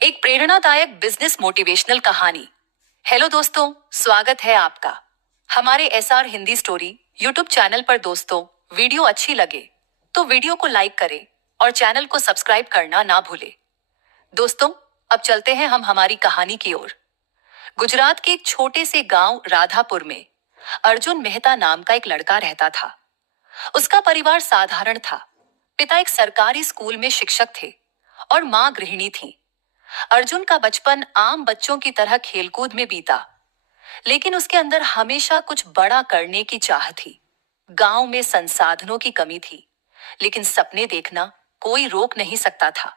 एक प्रेरणादायक business motivational कहानी। हेलो दोस्तों, स्वागत है आपका हमारे SR Hindi story YouTube channel पर। दोस्तों, वीडियो अच्छी लगे तो वीडियो को लाइक करें और चैनल को सब्सक्राइब करना ना भूलें। दोस्तों, अब चलते हैं हम हमारी कहानी की ओर। गुजरात के एक छोटे से गांव राधापुर में अर्जुन मेहता नाम का एक लड़का रहता था। उसका परिवार साधारण था। पिता एक सरकारी स्कूल में शिक्षक थे और मां गृहिणी थी। अर्जुन का बचपन आम बच्चों की तरह खेलकूद में बीता, लेकिन उसके अंदर हमेशा कुछ बड़ा करने की चाह थी। गांव में संसाधनों की कमी थी, लेकिन सपने देखना कोई रोक नहीं सकता था।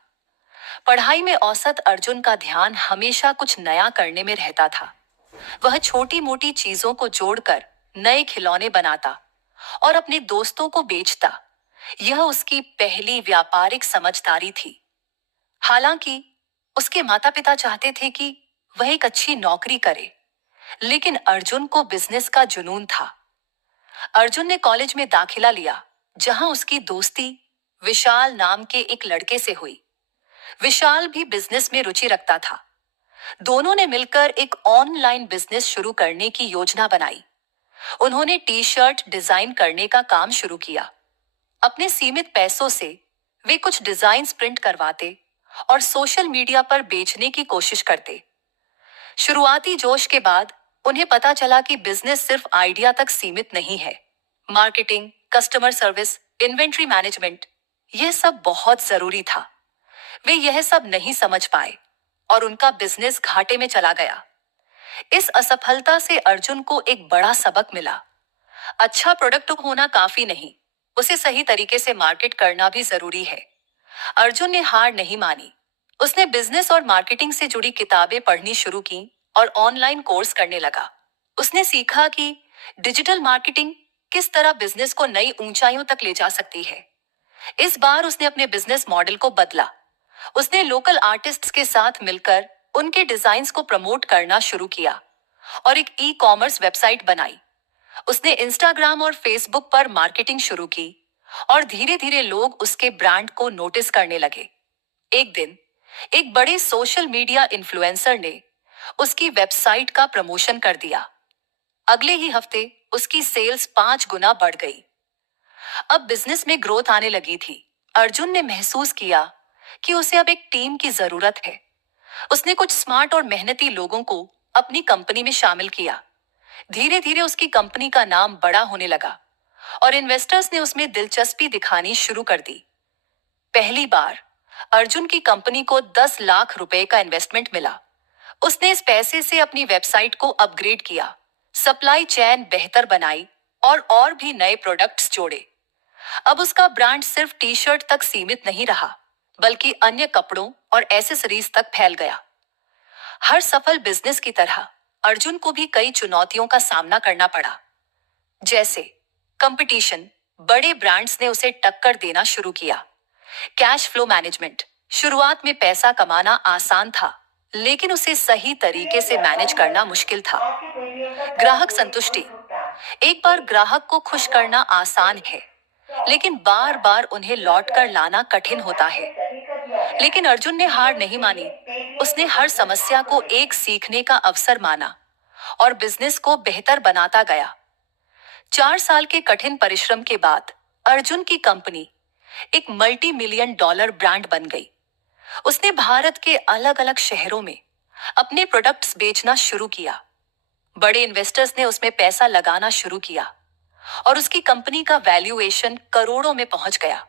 पढ़ाई में औसत अर्जुन का ध्यान हमेशा कुछ नया करने में रहता था। वह छोटी मोटी चीजों को जोड़कर नए खिलौने बनाता और अपने दोस्तों को बेचता। यह उसकी पहली व्यापारिक समझदारी थी। हालांकि उसके माता पिता चाहते थे कि वह एक अच्छी नौकरी करे, लेकिन अर्जुन को बिजनेस का जुनून था। अर्जुन ने कॉलेज में दाखिला लिया, जहां उसकी दोस्ती विशाल नाम के एक लड़के से हुई। विशाल भी बिजनेस में रुचि रखता था। दोनों ने मिलकर एक ऑनलाइन बिजनेस शुरू करने की योजना बनाई। उन्होंने टी शर्ट डिजाइन करने का काम शुरू किया। अपने सीमित पैसों से वे कुछ डिजाइन्स प्रिंट करवाते और सोशल मीडिया पर बेचने की कोशिश करते। शुरुआती जोश के बाद उन्हें पता चला कि बिजनेस सिर्फ आइडिया तक सीमित नहीं है। Marketing, customer service, inventory management, यह सब बहुत जरूरी था। वे यह सब नहीं समझ पाए और उनका बिजनेस घाटे में चला गया। इस असफलता से अर्जुन को एक बड़ा सबक मिला। अच्छा प्रोडक्ट होना काफी नहीं, उसे सही तरीके से मार्केट करना भी जरूरी है। अर्जुन ने हार नहीं मानी। उसने बिजनेस और मार्केटिंग से जुड़ी किताबें पढ़नी शुरू की और ऑनलाइन कोर्स करने लगा। उसने सीखा कि डिजिटल मार्केटिंग किस तरह बिजनेस को नई ऊंचाइयों तक ले जा सकती है। इस बार उसने अपने बिजनेस मॉडल को बदला। उसने लोकल आर्टिस्ट्स के साथ मिलकर उनके डिजाइन्स को प्रमोट करना शुरू किया और एक ई कॉमर्स वेबसाइट बनाई। उसने इंस्टाग्राम और फेसबुक पर मार्केटिंग शुरू की और धीरे धीरे लोग उसके ब्रांड को नोटिस करने लगे। एक दिन एक बड़े सोशल मीडिया इन्फ्लुएंसर ने उसकी वेबसाइट का प्रमोशन कर दिया। अगले ही हफ्ते उसकी सेल्स 5 गुना बढ़ गई। अब बिजनेस में ग्रोथ आने लगी थी। अर्जुन ने महसूस किया कि उसे अब एक टीम की जरूरत है। उसने कुछ स्मार्ट और मेहनती लोगों को अपनी कंपनी में शामिल किया। धीरे धीरे उसकी कंपनी का नाम बड़ा होने लगा और इन्वेस्टर्स ने उसमें दिलचस्पी दिखानी शुरू कर दी। पहली बार अर्जुन की कंपनी को 10 लाख रुपए का इन्वेस्टमेंट मिला। उसने इस पैसे से अपनी वेबसाइट को अपग्रेड किया, सप्लाई चेन बेहतर बनाई और भी नए प्रोडक्ट्स जोड़े। अब उसका ब्रांड सिर्फ टी शर्ट तक सीमित नहीं रहा, बल्कि अन्य कपड़ों और एसेसरीज तक फैल गया। हर सफल बिजनेस की तरह अर्जुन को भी कई चुनौतियों का सामना करना पड़ा। जैसे कंपटीशन, बड़े ब्रांड्स ने उसे टक्कर देना शुरू किया। कैश फ्लो मैनेजमेंट, शुरुआत में पैसा कमाना आसान था, लेकिन उसे सही तरीके से मैनेज करना मुश्किल था। ग्राहक संतुष्टि, एक बार ग्राहक को खुश करना आसान है, लेकिन बार बार उन्हें लौट कर लाना कठिन होता है। लेकिन अर्जुन ने हार नहीं मानी। उसने हर समस्या को एक सीखने का अवसर माना और बिजनेस को बेहतर बनाता गया। 4 साल के कठिन परिश्रम के बाद अर्जुन की कंपनी एक मल्टी मिलियन डॉलर ब्रांड बन गई। उसने भारत के अलग अलग शहरों में अपने प्रोडक्ट्स बेचना शुरू किया। बड़े इन्वेस्टर्स ने उसमें पैसा लगाना शुरू किया और उसकी कंपनी का वैल्यूएशन करोड़ों में पहुंच गया।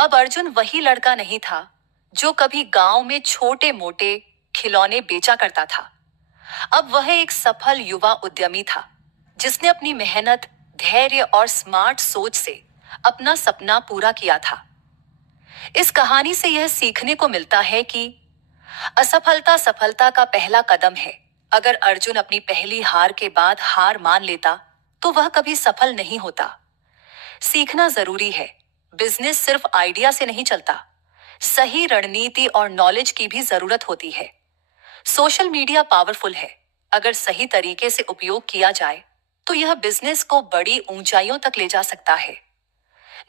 अब अर्जुन वही लड़का नहीं था जो कभी गांव में छोटे मोटे खिलौने बेचा करता था। अब वह एक सफल युवा उद्यमी था, जिसने अपनी मेहनत, धैर्य और स्मार्ट सोच से अपना सपना पूरा किया था। इस कहानी से यह सीखने को मिलता है कि असफलता सफलता का पहला कदम है। अगर अर्जुन अपनी पहली हार के बाद हार मान लेता, तो वह कभी सफल नहीं होता। सीखना जरूरी है। बिजनेस सिर्फ आइडिया से नहीं चलता, सही रणनीति और नॉलेज की भी जरूरत होती है। सोशल मीडिया पावरफुल है। अगर सही तरीके से उपयोग किया जाए, तो यह बिजनेस को बड़ी ऊंचाइयों तक ले जा सकता है।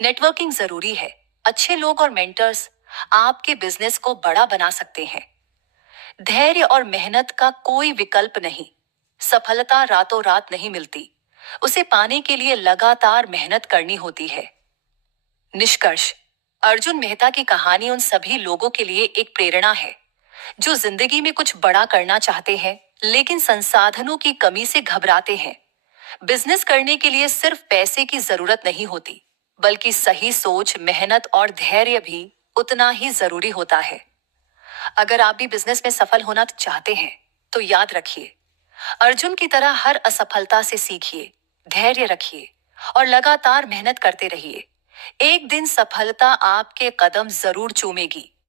नेटवर्किंग जरूरी है। अच्छे लोग और मेंटर्स आपके बिजनेस को बड़ा बना सकते हैं। धैर्य और मेहनत का कोई विकल्प नहीं। सफलता रातों रात नहीं मिलती, उसे पाने के लिए लगातार मेहनत करनी होती है। निष्कर्ष, अर्जुन मेहता की कहानी उन सभी लोगों के लिए एक प्रेरणा है जो जिंदगी में कुछ बड़ा करना चाहते हैं लेकिन संसाधनों की कमी से घबराते हैं। बिजनेस करने के लिए सिर्फ पैसे की जरूरत नहीं होती, बल्कि सही सोच, मेहनत और धैर्य भी उतना ही जरूरी होता है। अगर आप भी बिजनेस में सफल होना चाहते हैं तो याद रखिए, अर्जुन की तरह हर असफलता से सीखिए, धैर्य रखिए और लगातार मेहनत करते रहिए। एक दिन सफलता आपके कदम जरूर चूमेगी।